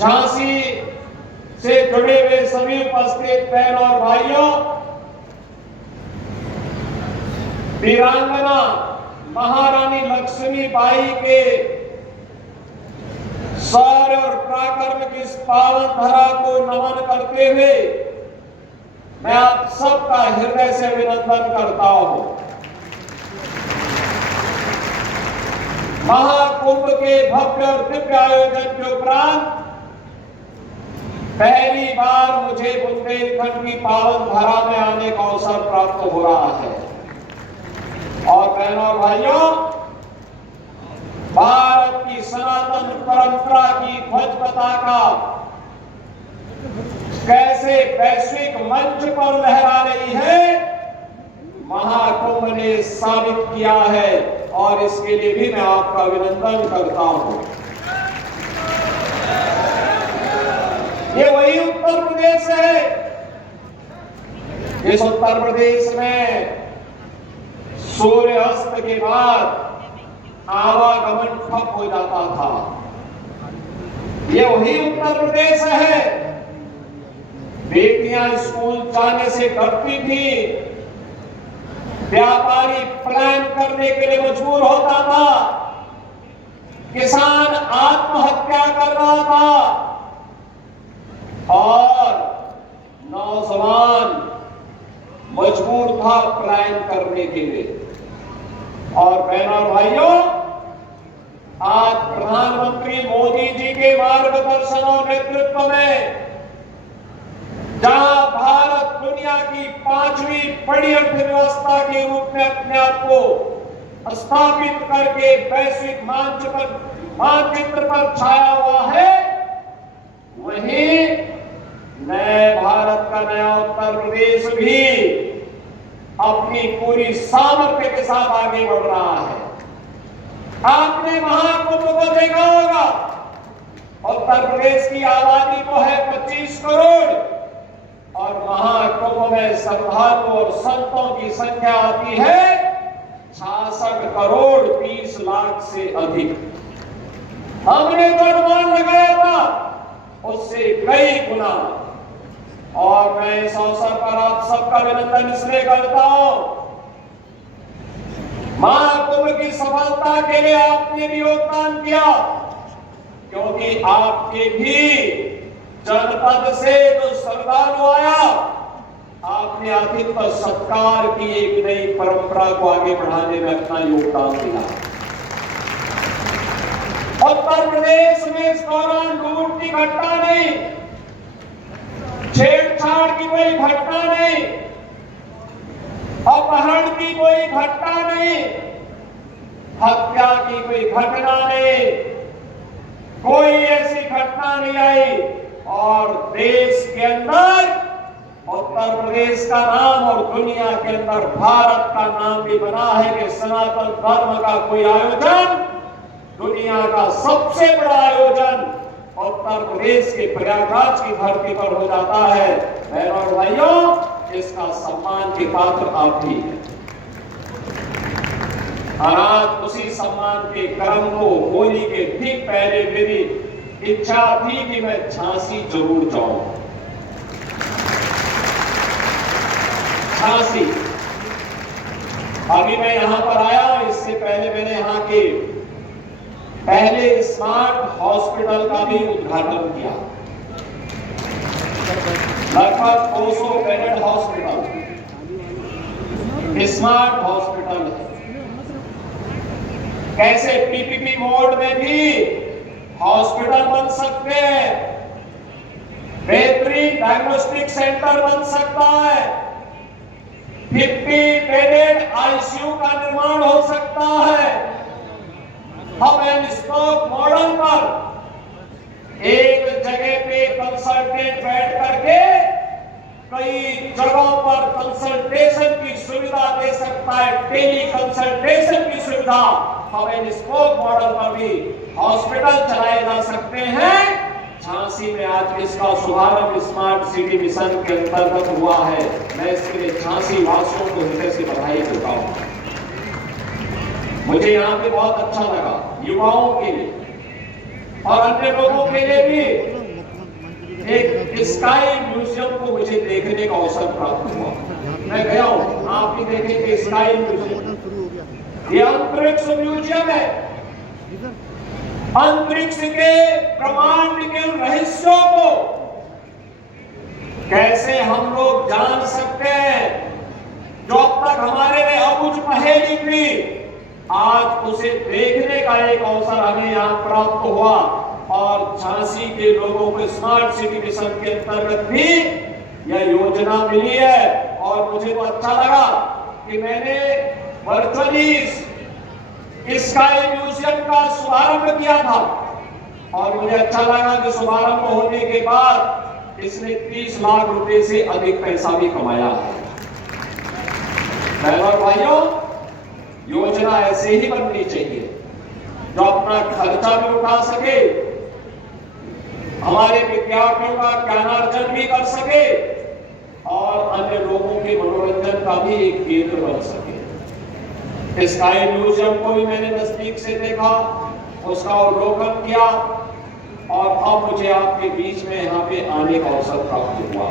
झांसी से जुड़े हुए सभी उपस्थित बहनों और भाइयों, वीरांगना महारानी लक्ष्मीबाई के शौर्य और पराक्रम की इस पावन धरा को नमन करते हुए मैं आप सबका हृदय से अभिनंदन करता हूं। महाकुंभ के भव्य और दिव्य आयोजन के उपरांत पहली बार मुझे बुंदेलखंड की पावन धरा में आने का अवसर प्राप्त हो रहा है। और बहनों और भाइयों, भारत की सनातन परंपरा की ध्वज पताका कैसे वैश्विक मंच पर लहरा रही है, महाकुंभ ने साबित किया है और इसके लिए भी मैं आपका अभिनंदन करता हूं। ये वही उत्तर प्रदेश है इस उत्तर प्रदेश में सूर्यास्त के बाद आवागमन ठप हो जाता था। ये वही उत्तर प्रदेश है, बेटियां स्कूल जाने से डरती थी, व्यापारी पलायन करने के लिए मजबूर होता था, किसान आत्महत्या कर रहा था और नौजवान मजबूर था पलायन करने के लिए। और बहनों और भाइयों, आज प्रधानमंत्री मोदी जी के मार्गदर्शन और नेतृत्व में जहां भारत दुनिया की 5वीं बड़ी अर्थव्यवस्था के रूप में अपने आप को स्थापित करके वैश्विक मानचित्र पर छाया हुआ है, वहीं नए भारत का नया उत्तर प्रदेश भी अपनी पूरी सामर्थ्य के साथ आगे बढ़ रहा है। आपने महाकुंभ को देखा होगा, उत्तर प्रदेश की आबादी तो है 25 करोड़ और महाकुंभ में श्रद्धालु और संतों की संख्या आती है 66 करोड़ 30 लाख से अधिक। हमने तो अनुमान लगाया था उससे कई गुना। और मैं इस अवसर पर आप सबका अभिनंदन इसलिए करता हूं, महाकुंभ की सफलता के लिए आपने भी योगदान किया, क्योंकि आपके भी जनपद से जो श्रद्धालु आया, आपने आतिथ्य सत्कार की एक नई परंपरा को आगे बढ़ाने में अपना योगदान दिया। उत्तर प्रदेश में इस दौरान लूट की घटना नहीं, छेड़छाड़ की कोई घटना नहीं, अपहरण की कोई घटना नहीं, हत्या की कोई घटना नहीं, कोई ऐसी घटना नहीं आई। और देश के अंदर उत्तर प्रदेश का नाम और दुनिया के अंदर भारत का नाम भी बना है कि सनातन धर्म का कोई आयोजन, दुनिया का सबसे बड़ा आयोजन उत्तर प्रदेश के प्रयागराज की धरती पर हो जाता है। बहनों और भाइयों, इसका सम्मान के पात्र आप भी हैं। और आज उसी सम्मान के क्रम को होली के ठीक पहले मेरी इच्छा थी कि मैं झांसी जरूर जाऊं। झांसी, अभी मैं यहां पर आया, इससे पहले मैंने यहां के पहले स्मार्ट हॉस्पिटल का भी उद्घाटन किया। लगभग 200 बेडेड हॉस्पिटल, स्मार्ट हॉस्पिटल है। कैसे पीपीपी मोड में भी हॉस्पिटल बन सकते हैं, बेहतरीन डायग्नोस्टिक सेंटर बन सकता है, 50 बेडेड आईसीयू का निर्माण हो सकता है। हब एंड स्पोक मॉडल पर एक जगह पे कंसल्टेंट बैठ करके कई जगहों पर कंसल्टेशन की सुविधा दे सकता है, टेली कंसल्टेशन की सुविधा हब एंड स्पोक मॉडल पर भी हॉस्पिटल चलाए जा सकते हैं। झांसी में आज इसका शुभारंभ स्मार्ट सिटी मिशन के अंतर्गत हुआ है। मैं इसके लिए झांसी वासियों को हृदय से बधाई देता हूं। मुझे यहाँ पे बहुत अच्छा लगा, युवाओं के लिए और अन्य लोगों के लिए भी एक स्काई म्यूजियम को मुझे देखने का अवसर प्राप्त हुआ। मैं गया हूं, आप भी देखेंगे स्काई म्यूजियम। ये अंतरिक्ष म्यूजियम है। अंतरिक्ष के ब्रह्मांड के रहस्यों को कैसे हम लोग जान सकते हैं, जो अब तक हमारे लिए अबुझ पहेली थी, आज उसे देखने का एक अवसर हमें यहां प्राप्त हुआ। और झांसी के लोगों को स्मार्ट सिटी मिशन के अंतर्गत भी यह योजना मिली है। और मुझे तो अच्छा लगा कि मैंने वर्चुअली स्काई म्यूजियम का शुभारंभ किया था, और मुझे अच्छा लगा कि शुभारंभ होने के बाद इसने 30 लाख रुपए से अधिक पैसा भी कमाया है। बहनों और भाइयों, योजना ऐसे ही बननी चाहिए जो अपना खर्चा भी उठा सके, हमारे विद्यार्थियों का ज्ञानार्जन भी कर सके, और अन्य लोगों के मनोरंजन का भी एक केंद्र बन सके। स्काई म्यूजियम को भी मैंने नजदीक से देखा, उसका अवलोकन किया, और अब मुझे आपके बीच में यहाँ पे आने का अवसर प्राप्त हुआ।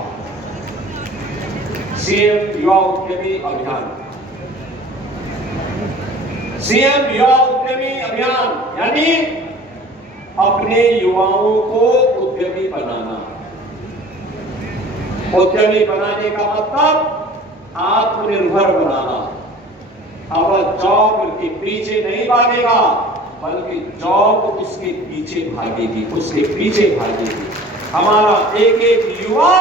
सीएम युवा उद्यमी अभियान, सीएम युवा उद्यमी अभियान यानी अपने युवाओं को उद्यमी बनाना। उद्यमी बनाने का मतलब आत्मनिर्भर बनाना। अब जॉब के पीछे नहीं भागेगा, बल्कि जॉब उसके पीछे भागेगी, उसके पीछे भागेगी। हमारा एक एक युवा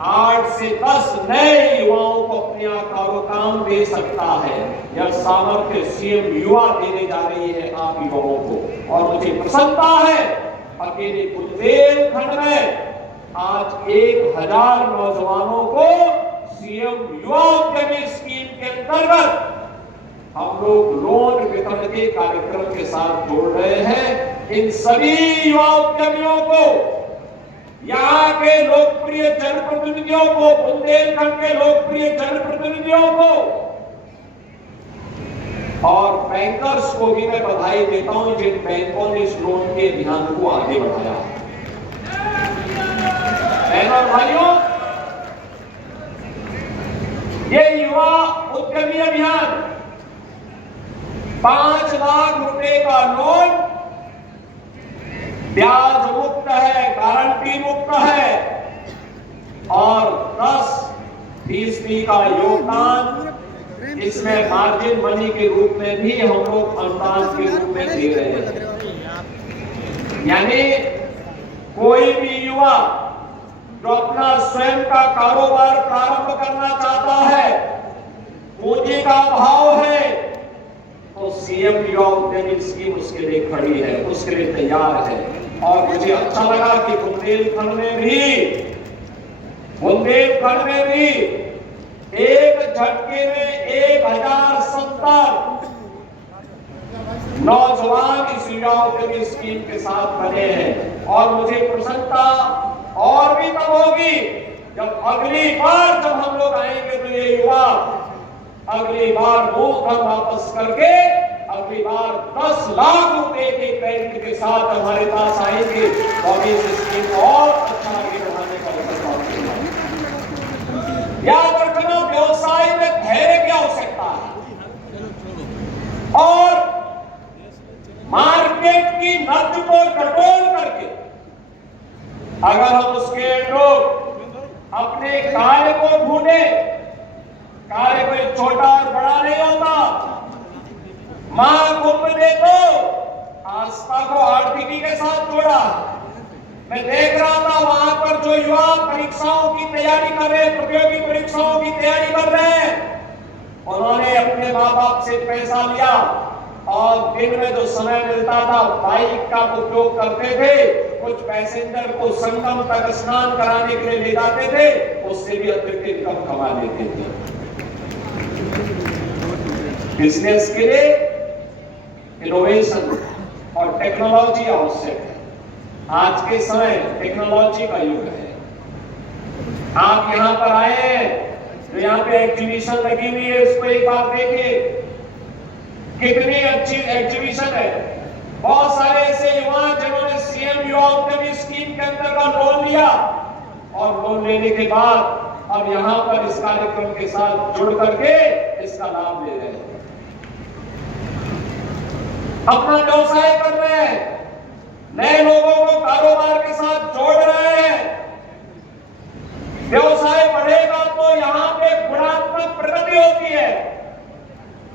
8 से 10 नए युवाओं को अपने कारो काम दे सकता है। यह सामर्थ्य सीएम युवा देने जा रही है आप युवाओं को। और मुझे प्रसन्नता है, अकेले बुंदेलखंड में आज 1000 नौजवानों को सीएम युवा उद्यमी स्कीम के अंतर्गत हम लोग लोन वितरण के कार्यक्रम के साथ जोड़ रहे हैं। इन सभी युवा उद्यमियों को, यहाँ के लोकप्रिय जनप्रतिनिधियों को, बुंदेलखंड के लोकप्रिय जनप्रतिनिधियों को और बैंकर्स को भी मैं बधाई देता हूं, जिन बैंकों ने इस लोन के अभियान को आगे बढ़ाया। बहनों और भाइयों, ये युवा उद्यमी अभियान 5 लाख रुपए का लोन ब्याज मुक्त है, गारंटी मुक्त है, और 10% का योगदान इसमें मार्जिन मनी के रूप में भी हम लोग अनुदान के रूप में दे रहे हैं। यानी कोई भी युवा जो अपना स्वयं का कारोबार प्रारंभ करना चाहता है, पूंजी का अभाव है, तो सीएम युवा उद्यमी स्कीम उसके लिए खड़ी है, उसके लिए तैयार है। और मुझे अच्छा लगा कि बुंदेलखंड में भी एक झटके में 1070 नौजवान इस युवा उद्यमी स्कीम के साथ बने हैं। और मुझे प्रसन्नता और भी तब होगी जब अगली बार जब हम लोग आएंगे तो ये युवा अगली बार वो धन वापस करके अगली बार 10 लाख रुपए के क्रेडिट के साथ हमारे पास आएंगे और इस स्कीम को और अच्छा आगे बढ़ाने का अवसर प्राप्त होगा। याद रखना, व्यवसाय में धैर्य की आवश्यकता है, और मार्केट की नब्ज को टटोल करके अगर हम उसके लोग अपने कार्य को ढूंढे, कार्य कोई छोटा और बड़ा नहीं होता। मां कुंभ ने तो आस्था को आर्थिकी के साथ जोड़ा। मैं देख रहा था वहां पर जो युवा परीक्षाओं की तैयारी कर रहे हैं, प्रतियोगी परीक्षाओं की तैयारी कर रहे हैं, उन्होंने अपने माँ बाप से पैसा लिया और दिन में जो समय मिलता था बाइक का उपयोग करते थे। कुछ पैसेंजर को संगम तक स्नान कराने के लिए ले जाते थे, उससे भी अतिरिक्त इनकम कमा लेते थे। बिजनेस के लिए इनोवेशन और टेक्नोलॉजी आवश्यक है। आज के समय टेक्नोलॉजी का युग है। आप यहाँ पर आए हैं तो यहाँ पे एग्जीबिशन लगी हुई है, इसको एक बार देखिए, कितनी अच्छी एग्जीबिशन है। बहुत सारे ऐसे युवा जिन्होंने सीएम युवा उद्यमी स्कीम के अंतर्गत लोन लिया और लोन लेने के बाद अब यहां पर इस कार्यक्रम के साथ जुड़ करके इसका लाभ ले रहे हैं, अपना व्यवसाय कर रहे हैं, नए लोगों को कारोबार के साथ जोड़ रहे हैं। व्यवसाय बढ़ेगा तो यहां पे गुणात्मक प्रगति होती है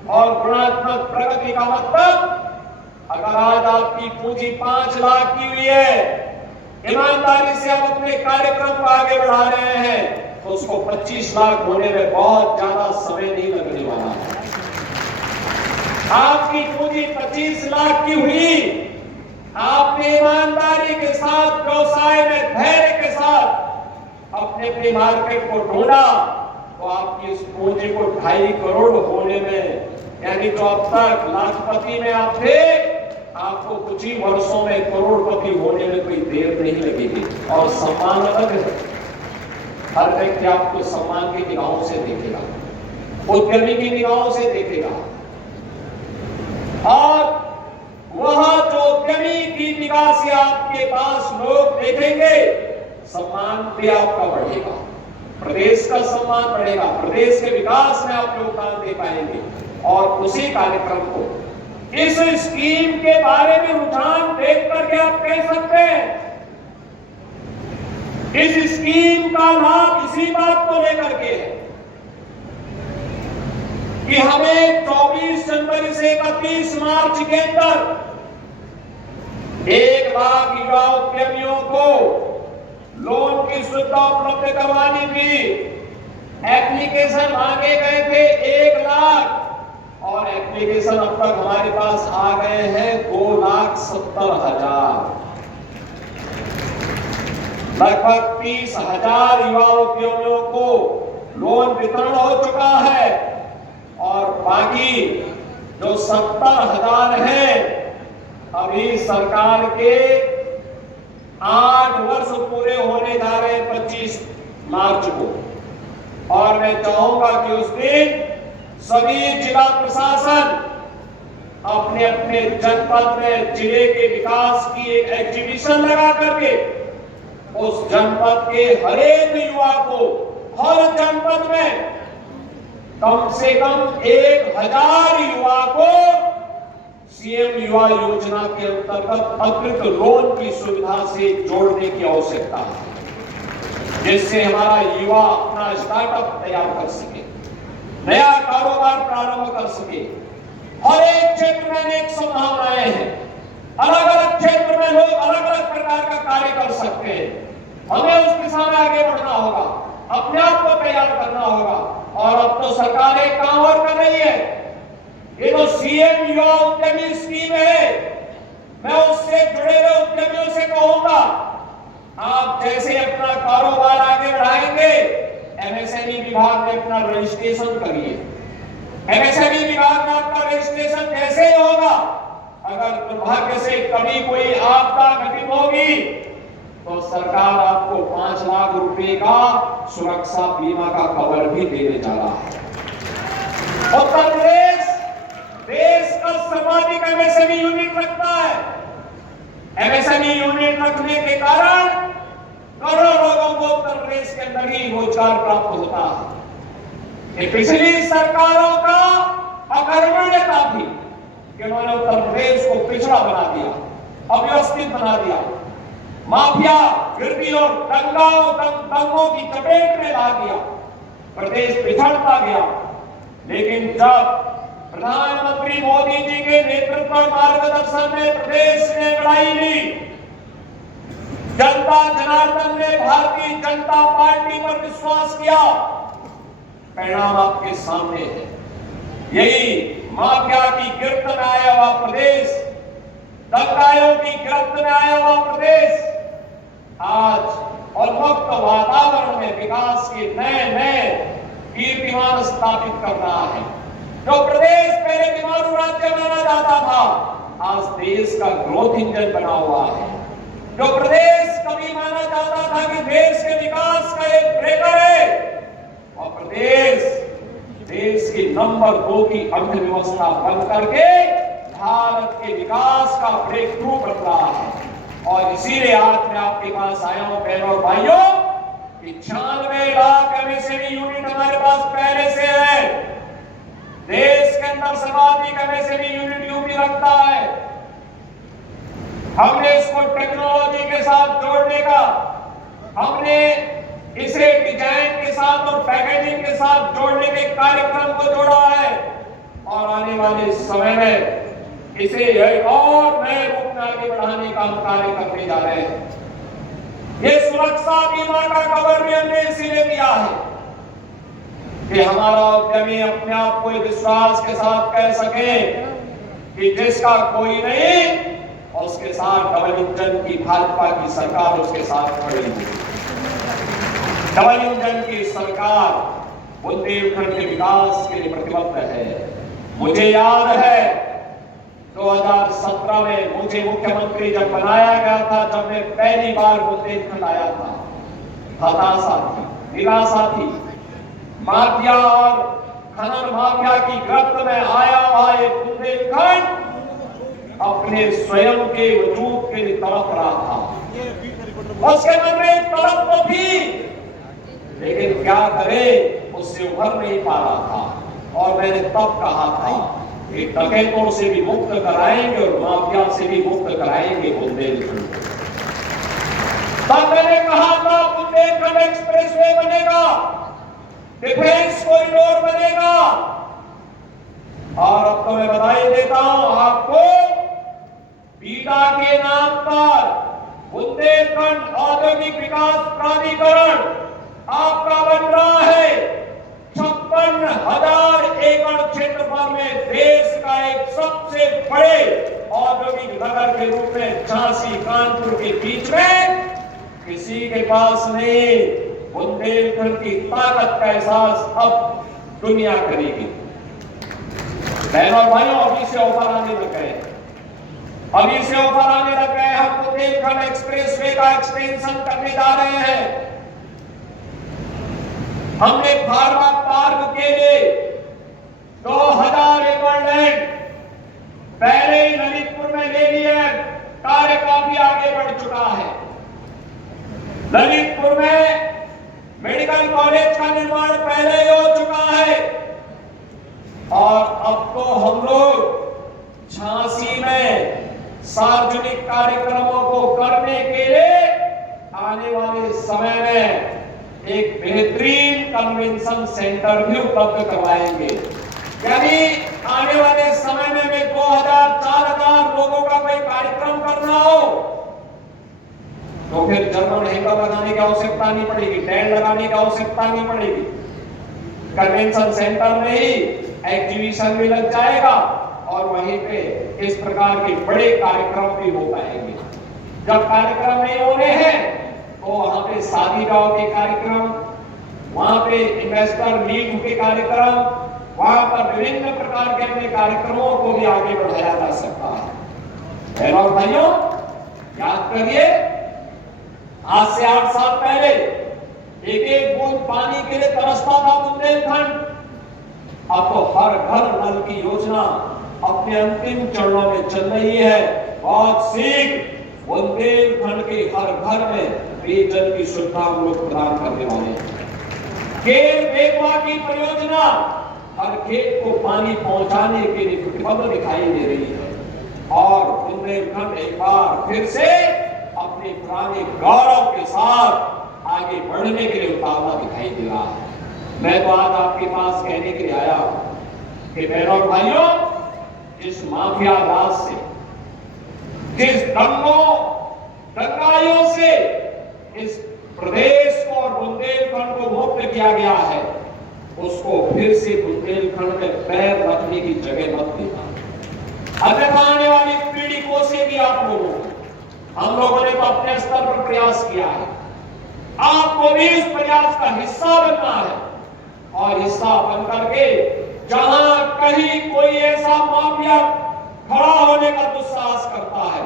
और गुणात्मक प्रगति का मतलब अगर आज आपकी पूंजी 5 लाख की हुई है, ईमानदारी से आप अपने कार्यक्रम को आगे बढ़ा रहे हैं तो उसको 25 लाख होने में बहुत ज्यादा समय नहीं लगने वाला है। आपकी पूंजी 25 लाख की हुई, आपने ईमानदारी के साथ व्यवसाय में धैर्य के साथ अपने अपने मार्केट को ढूंढा तो आपकी इस पूंजी को 2.5 करोड़ होने में, यानी जो अब तक लाखपति में आप थे, आपको कुछ ही वर्षों में करोड़पति होने में कोई देर नहीं लगेगी। और सम्मान अलग है, हर व्यक्ति आपको सम्मान की निगाहों से देखेगा, उद्यमी की निगाहों से देखेगा और वह जो उद्यमी की निगाह से आपके पास लोग देखेंगे, सम्मान भी आपका बढ़ेगा, प्रदेश का सम्मान बढ़ेगा, प्रदेश के विकास में आप योगदान दे पाएंगे। और उसी कार्यक्रम को, इस स्कीम के बारे में रुझान देख करके आप कह सकते हैं इस स्कीम का लाभ इसी बात को लेकर के है कि हमें 24 जनवरी से 31 मार्च के अंदर 1 लाख युवा उद्यमियों को लोन की सुविधा उपलब्ध करवानी थी। एप्लीकेशन मांगे गए थे 1 लाख और एप्लीकेशन अब तक हमारे पास आ गए हैं 2,70,000। लगभग 30,000 युवा उद्यमियों को लोन वितरण हो चुका है और बाकी जो 70,000 हैं, अभी सरकार के 8 वर्ष पूरे होने जा रहे हैं 25 मार्च को। और मैं चाहूंगा कि उस दिन सभी जिला प्रशासन अपने अपने जनपद में जिले के विकास की एक एग्जीबिशन लगा करके उस जनपद के हर एक युवा को, हर जनपद में कम से कम 1,000 युवा को सीएम युवा योजना के अंतर्गत अतिरिक्त लोन की सुविधा से जोड़ने की आवश्यकता है, जिससे हमारा युवा अपना स्टार्टअप तैयार कर सके, नया कारोबार प्रारंभ कर सके। हर एक क्षेत्र में अनेक संभावनाएं हैं, अलग अलग क्षेत्र में लोग अलग अलग प्रकार का कार्य कर सकते हैं। हमें उस दिशा में आगे बढ़ना होगा, अपने आप को तैयार करना होगा। और अब तो सरकार एक काम और कर रही है, ये तो सीएम युवा उद्यमी स्कीम है। मैं उससे जुड़े हुए उद्यमियों से कहूंगा, आप जैसे अपना कारोबार आगे बढ़ाएंगे, एमएसएमई विभाग में अपना रजिस्ट्रेशन करिए। एमएसएमई विभाग में आपका रजिस्ट्रेशन कैसे होगा? अगर दुर्भाग्य से कभी कोई आपदा घटित होगी तो सरकार आपको 5 लाख रुपए का सुरक्षा बीमा का कवर भी देने जा रहा है। उत्तर प्रदेश देश का सर्वाधिक एमएसएमई यूनिट रखता है। एमएसएमई यूनिट रखने के कारण करोड़ों लोगों को उत्तर प्रदेश के अंदर ही रोजगार प्राप्त होता है। ये पिछली सरकारों का अकर्मण्यता थी कि उन्होंने उत्तर प्रदेश को पिछड़ा बना दिया, अव्यवस्थित बना दिया, माफिया गिरदी और दंगों की चपेट में ला दिया, प्रदेश पिछड़ता गया। लेकिन जब प्रधानमंत्री मोदी जी के नेतृत्व और मार्गदर्शन में प्रदेश ने लड़ाई ली, जनता जनार्दन ने भारतीय जनता पार्टी पर विश्वास किया, परिणाम आपके सामने है। यही माफिया की गिरफ्त में आया हुआ प्रदेश, दंगाइयों की गिरफ्त में आया हुआ प्रदेश आज उन्मुक्त वातावरण में विकास के नए नए कीर्तिमान स्थापित कर रहा है। जो प्रदेश पहले बीमारू राज्य माना जाता था, आज देश का ग्रोथ इंजन बना हुआ है। जो प्रदेश कभी माना जाता था कि देश के विकास का एक ब्रेकर है, और प्रदेश देश की नंबर 2 की अर्थव्यवस्था बन करके भारत के विकास का ब्रेक थ्रू बन रहा है। और इसीलिए आज मैं आपके पास आया हूं बहनों और भाइयों, 96 लाख एमएसएमई यूनिट हमारे पास पहले से है। देश के अंदर सर्वाधिक एमएसएमई यूनिट यूपी रखता है। हमने इसको टेक्नोलॉजी के साथ जोड़ने का, हमने इसे डिजाइन के साथ और पैकेजिंग के साथ जोड़ने के कार्यक्रम को जोड़ा है और आने वाले समय में इसे एक और नए रूप में आगे बढ़ाने का हम कार्य करने जा रहे हैं। ये सुरक्षा बीमा का कवर भी हमने इसीलिए दिया है कि हमारा उद्यमी अपने आप को विश्वास के साथ कह सके कि जिसका कोई नहीं, उसके साथ डबल इंजन की भाजपा की सरकार उसके साथ खड़ी है। डबल इंजन की सरकार बुंदेलखंड के विकास के लिए प्रतिबद्ध है। मुझे याद है 2017 में मुझे मुख्यमंत्री जब बनाया गया था, जब मैं पहली बार बुंदेलखंड आया था, हताशा थी, निराशा थी। माफिया और खनन माफिया की गिरफ्त में आया हुआ ये बुंदेलखंड अपने स्वयं के वजूद के लिए तड़प रहा था। उसके मन में एक तड़प तो थी, लेकिन क्या करे, उससे उभर नहीं पा रहा था। और मैंने तब कहा था कि डकैतों से भी मुक्त कराएंगे और माफिया से भी मुक्त कराएंगे बुंदेलखंड। तब मैंने कहा था बुंदेलखंड एक्सप्रेसवे बनेगा, डिफेंस कॉरिडोर बनेगा। और अब तो मैं बधाई देता हूं आपको, बीटा के नाम पर बुंदेलखंड औद्योगिक विकास प्राधिकरण आपका बन रहा है। 56,000 एकड़ क्षेत्रफल में देश का एक सबसे बड़े औद्योगिक नगर के रूप में झांसी कानपुर के बीच में किसी के पास नहीं। बुंदेलखंड की ताकत का एहसास अब दुनिया करेगी। बहनों और भाइयों, अभी से ऑफर आने लग गए, अभी से ऑफर आने लग गए। हम बुंदेलखंड एक्सप्रेसवे का एक्सटेंशन करने जा रहे हैं। हमने फार्मा पार्क के लिए 2000 एकड़ लैंड पहले ही ललितपुर में ले लिया। कार्य काफी आगे बढ़ चुका है। ललितपुर में मेडिकल कॉलेज का निर्माण पहले ही हो चुका है और अब तो हम लोग झांसी में सार्वजनिक कार्यक्रमों को करने के लिए आने वाले समय में एक बेहतरीन कन्वेंशन सेंटर भी उपलब्ध करवाएंगे। यानी आने वाले समय में 2000-4000 लोगों का कोई कार्यक्रम करना हो तो फिर जर्मन हैंगर लगाने की आवश्यकता नहीं पड़ेगी, टेंट लगाने की आवश्यकता नहीं पड़ेगी। कन्वेंशन सेंटर में ही एग्जीबिशन भी लग जाएगा और वहीं पे इस प्रकार के बड़े कार्यक्रम भी हो पाएंगे। जब कार्यक्रम नहीं होने हैं तो वहां पे शादी ब्याह के कार्यक्रम, वहां पे इन्वेस्टर मीट के कार्यक्रम, वहां पर विभिन्न प्रकार के अपने कार्यक्रमों को भी आगे बढ़ाया जा सकता है। और भाइयों, याद करिए, आज से 8 साल पहले एक बूंद पानी के लिए तरसता था बुंदेलखंड। अब तो हर घर नल की योजना अपने अंतिम चरणों में चल रही है। बहुत शीघ्र बुंदेलखंड के हर घर में पेयजल की सुविधा हम लोग प्रदान करने वाले हैं। खेत बेगवा की परियोजना हर खेत को पानी पहुंचाने के लिए प्रतिबद्ध दिखाई दे रही है और बुंदेलखंड एक बार फिर से अपने पुराने गौरव के साथ आगे बढ़ने के लिए उतावला दिखाई दे रहा है। मैं तो आज आपके पास कहने के लिए आया कि बहनों और भाइयों, इस माफिया राज से, जिस दंगाइयों से इस प्रदेश को और बुंदेलखंड को मुक्त किया गया है, उसको फिर से बुंदेलखंड में पैर रखने की जगह मत देना। अन्यथा आने वाली पीढ़ी को से भी आप लोगों को, हम लोगों ने तो अपने स्तर पर प्रयास किया है, आपको भी इस प्रयास का हिस्सा बनना है और हिस्सा बन करके जहां कहीं कोई ऐसा माफिया खड़ा होने का दुस्साहस करता है,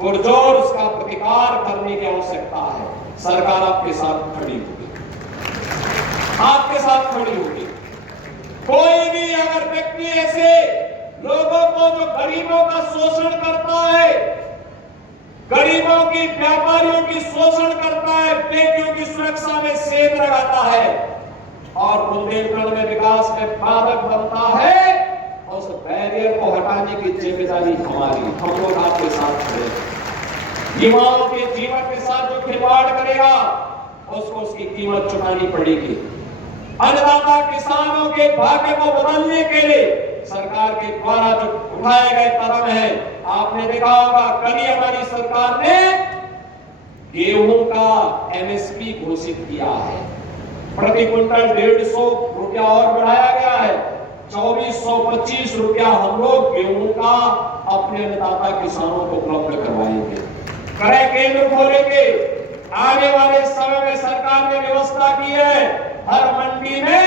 पुरजोर उसका प्रतिकार करने की आवश्यकता है। सरकार आपके साथ खड़ी होगी, आपके साथ खड़ी होगी। कोई भी अगर व्यक्ति ऐसे लोगों को जो गरीबों का शोषण करता है, गरीबों की, व्यापारियों की शोषण करता है, बेटियों की सुरक्षा में सेंध लगाता है और बुंदेलखंड में विकास में बाधक बनता है। उस बैरियर को हटाने की जिम्मेदारी हमारी, हम लोग आपके साथ खड़े हैं। युवाओं के जीवन के साथ जो खिलवाड़ करेगा उसको उसकी कीमत चुकानी पड़ेगी। अन्नदाता किसानों के भाग्य को बदलने के लिए सरकार के द्वारा जो उठाए गए कदम है, आपने देखा होगा कल ही हमारी सरकार ने गेहूं का एमएसपी घोषित किया है। प्रति क्विंटल 150 रुपया और बढ़ाया गया है। 2425 रुपया हम लोग गेहूं का अपने अन्नदाता किसानों को उपलब्ध करवाएंगे। क्रय केंद्र खोलेंगे। आने वाले समय में सरकार ने व्यवस्था की है, हर मंडी में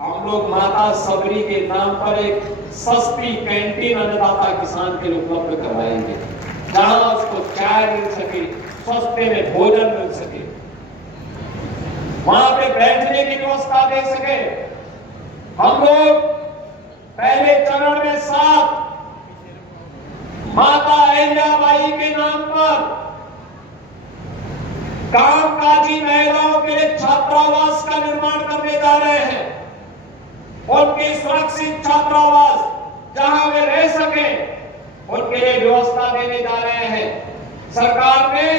हम लोग माता सबरी के नाम पर एक सस्ती कैंटीन अन्नदाता किसान के लिए उपलब्ध करवाएंगे, जहां उसको चाय मिल सके, सस्ते में भोजन मिल सके, वहां पे बैठने की व्यवस्था दे सके। हम लोग पहले चरण में 7 माता अहिल्याबाई के नाम पर कामकाजी महिलाओं के लिए छात्रावास का निर्माण करने जा रहे हैं। उनकी सुरक्षित छात्रावास जहां वे रह सके उनके लिए व्यवस्था देने जा रहे हैं। सरकार ने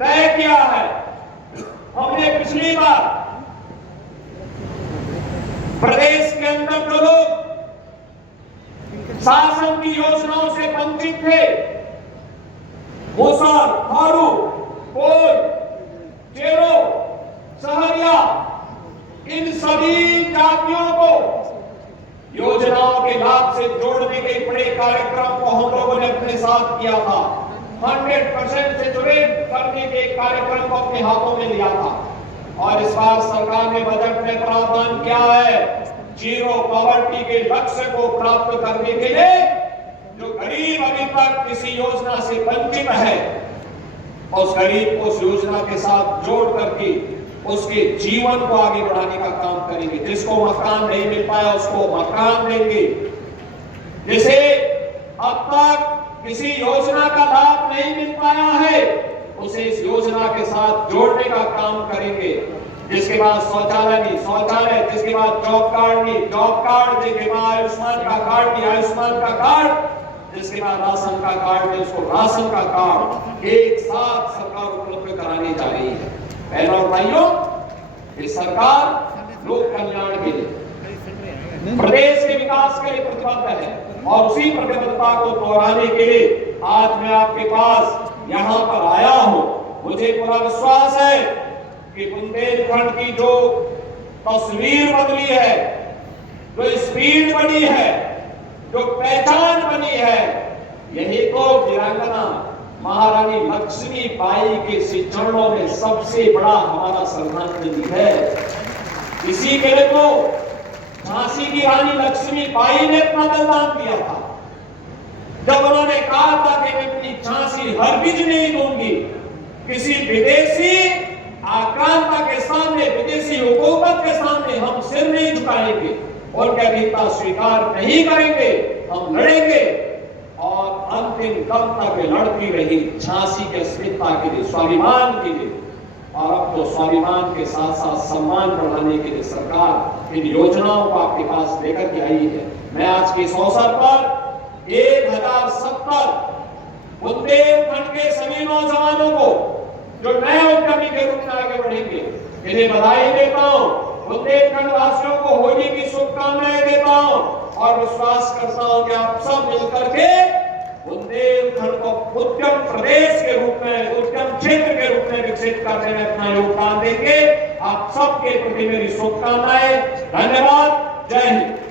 तय किया है, हमने पिछली बार प्रदेश के अंदर जो लोग शासन की योजनाओं से वंचित थे, मुसर, थारू, कोल, चेरो, सहरिया, इन सभी जातियों को योजनाओं के लाभ से जोड़ने के बड़े कार्यक्रम को हम लोगों ने अपने साथ किया था। 100% से जुड़े करने के कार्यक्रम को अपने हाथों में लिया था और इस बार सरकार ने बजट में प्रावधान किया है, जीरो पॉवर्टी के लक्ष्य को प्राप्त करने के लिए जो गरीब अभी तक किसी योजना से वंचित है, उस गरीब को उस योजना के साथ जोड़ करके उसके जीवन को आगे बढ़ाने का काम करेंगे। जिसको मकान नहीं मिल पाया उसको मकान देंगे। जिसे अब तक किसी योजना का लाभ नहीं मिल पाया है उसे इस योजना के साथ जोड़ने का काम करेंगे। जिसके बाद शौचालय नहीं शौचालय, जिसके बाद जॉब कार्ड नहीं जॉब कार्ड, जिसके बाद आयुष्मान का कार्ड नहीं आयुष्मान का कार्ड, जिसके बाद राशन का कार्ड नहीं उसको राशन का कार्ड एक साथ सरकार उपलब्ध कराने जा रही है। बहनों और भाइयों, ये सरकार लोक कल्याण के लिए, प्रदेश के विकास के लिए प्रतिबद्ध है और उसी प्रतिबद्धता को दोहराने के लिए आज मैं आपके पास यहाँ पर आया हूँ। मुझे पूरा विश्वास है कि बुंदेलखंड की जो तस्वीर बदली है, जो स्पीड बनी है, जो पहचान बनी है, यही तो वीरांगना महारानी लक्ष्मीबाई के चरणों में सबसे बड़ा हमारा श्रद्धांजलि है। इसी के लिए तो झांसी की रानी लक्ष्मीबाई ने अपना बलिदान दिया था जब उन्होंने कहा था कि मैं अपनी झांसी हरगिज नहीं दूंगी, किसी विदेशी आक्रांता के सामने, विदेशी हुकूमत के सामने हम सिर नहीं झुकाएंगे, उनके अधीनता स्वीकार नहीं करेंगे, हम लड़ेंगे और अंतिम दम तक लड़ती रही झांसी के अस्मिता के लिए, स्वाभिमान के लिए। और अब तो स्वाभिमान के साथ साथ सम्मान बढ़ाने के लिए सरकार इन योजनाओं को आपके पास लेकर के आई है। मैं आज के इस अवसर पर 1070 बुंदेलखंड के सभी नौजवानों को जो नए उद्यमी के रूप में आगे बढ़ेंगे, इन्हें बधाई देता हूँ। बुंदेलखंड वासियों को होली की शुभकामनाएं देता हूँ और विश्वास करता हूँ कि आप सब मिलकर के बुंदेलखंड को उद्यम प्रदेश के रूप में, उद्यम क्षेत्र के रूप में विकसित करने में अपना योगदान देंगे। आप सबके प्रति मेरी शुभकामनाएं। धन्यवाद। जय हिंद।